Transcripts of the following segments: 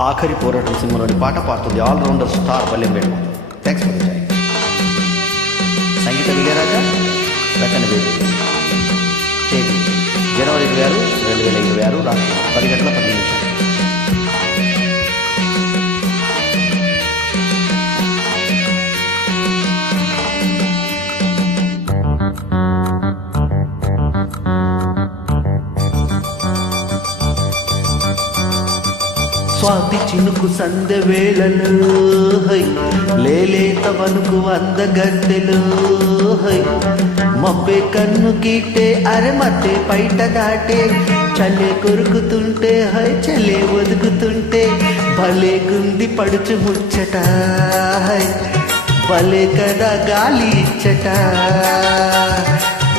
ఆఖరి పోరాటం సినిమాలోని పాట పాడుతుంది all rounder star Ballem Venu. Thanks for join. సంగీత విజయరాజ, రచన వేది. తేదీ జనవరి 26, 2026 రాత్రి 10:15. స్వాతి చినుకు సందె వేళలో లేలేత వనుకు అందగద్దెలో మబ్బే కన్ను గీటే అరమతే పైట దాటే చల్లే కొరుకుతుంటే చల్లే ఒదుగుతుంటే భలే గుంది పడుచు ముచ్చట భలే కదా గాలి ఇచ్చట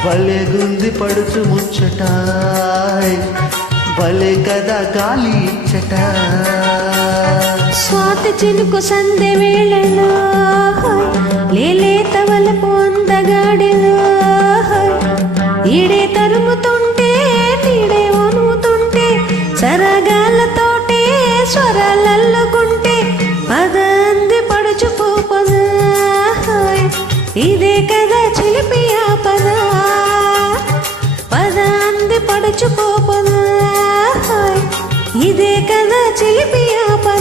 భలే గుంది పడుచు ముచ్చట భలే కదా గాలి ఇచ్చట. స్వాతి చినుకు సందె వేళలో లేలేత వలపు అందగాడిలో ఈడే తరుముతుంటే నీడే వణుకుతుంటే సరగాలతోటే స్వరాలల్లుకుంటే పదంది పడుచుకోపద ఇదే కదా చిలిపి ఆపద పదంది పడుచుకోపద ఇదే కదా చిలిపి ఆపద.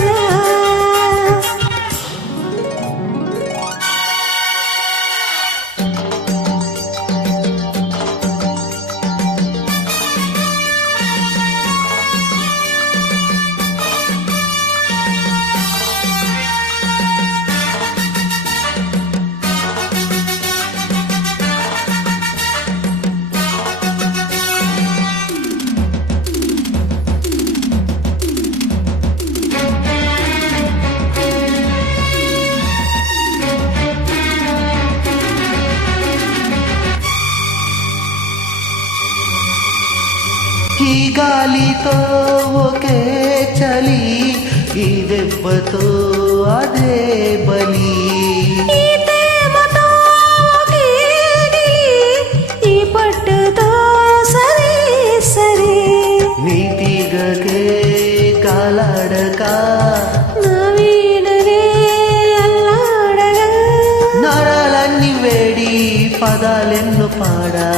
ఈ గాలితో ఒకే చలి, ఈ దెబ్బతో అదే బలి, ఈ పట్టుతో సరే సరే నీతిగకే కాలాడక నా వీడనే అల్లాడగా నరాలన్నీ వేడి పదాలెన్ను పాడా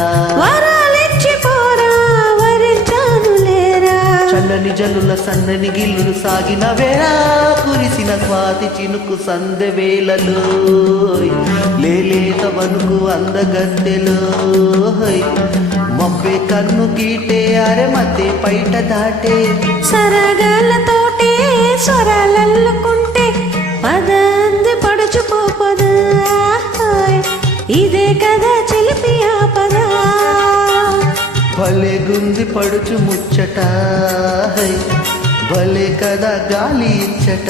చల్లని జల్లుల సన్నని గిల్లులు సాగిన వేళ కురిసిన స్వాతి చినుకు సందె వేళలో లేలేత వనుకు అందగద్దెలో మబ్బే కన్ను గీటే అరమతే పైట దాటే సరగాలతోటే స్వరాలల్లుకుంటే పదంది పడుచుకోపద ఇదే కదా చిలిపి ఆపద భలే గుంది పడుచు ముచ్చట భలే కదా గాలి ఇచ్చట.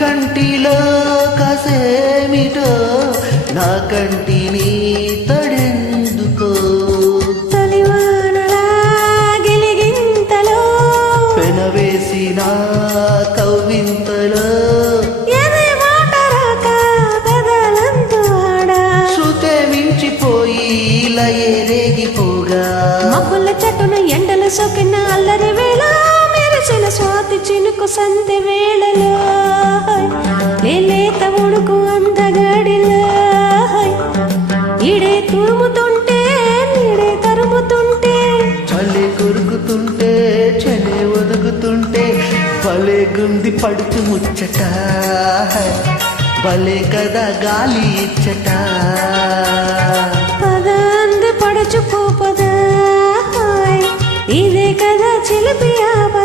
కంటిలో కసేమిటో నా కంటిని తడెందుకో తొలివానలా గిలిగింతలో పెనవేసిన కవ్వింతలో ఎదే మాట రాక పెదలంతో ఆడా శృతే మించిపోయి లయే రేగిపోగా మబ్బుల చెట్టున ఎండల సొకిన అల్లరి వేళ మెరిసిన స్వాతి చినుకు సందె వేళలో లేలేత ఉడుకు అందగాడిలో ఈడే తురుముతుంటే నీడే తరుముతుంటే చల్లే కొరుకుతుంటే చలే ఒదుగుతుంటే భలే గుంది పడుచు ముచ్చట భలే కదా గాలి ఇచ్చట పదంది పడుచుకోపద చిలిపియావా